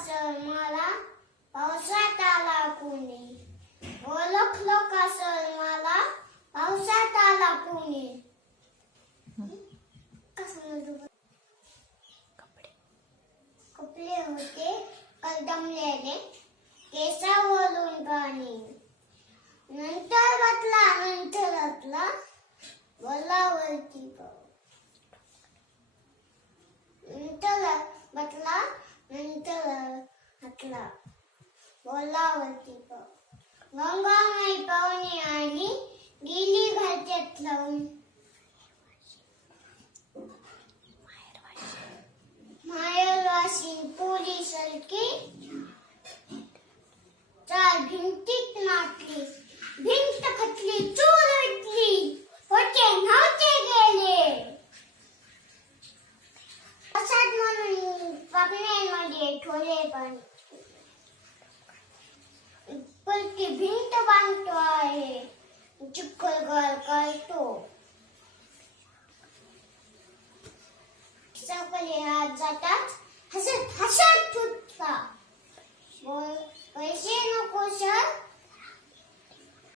कसं मला पावसात आला कोणी. ओळखलो कसं मला पावसात आला कोणी. कसं म्हणतो कपडे होते कदमलेले केसावरून पाणी. नंतरातला वलावरती पाऊस. नंतरातला वलावरती पाऊस. गंगामाई पाहुणे आणि गेली घरच्यात लावून. माहेरवाशी पोलिसारखी चार भिंतीत नाटली. भिंत खचली चूल उठली होते नव्हते गेले. प्रसाद म्हणून पापण्यांमध्ये ठोले पाणी. पलकी भिंत बांधतो आहे चिखलगार काढतो. सकाळी हात जातात